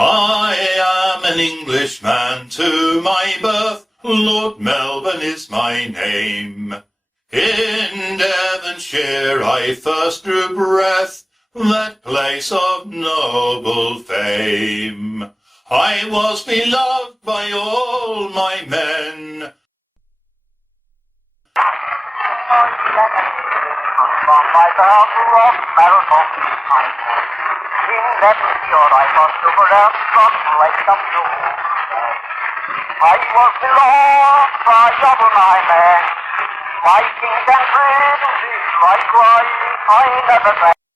I am an Englishman to my birth, Lord Melbourne is my name. In Devonshire I first drew breath, that place of noble fame. I was beloved by all my men. From my birth of Melbourne, in Devonshire I was to breath from like some blue. I was beloved by all my men. My kings and princes, likewise I never met.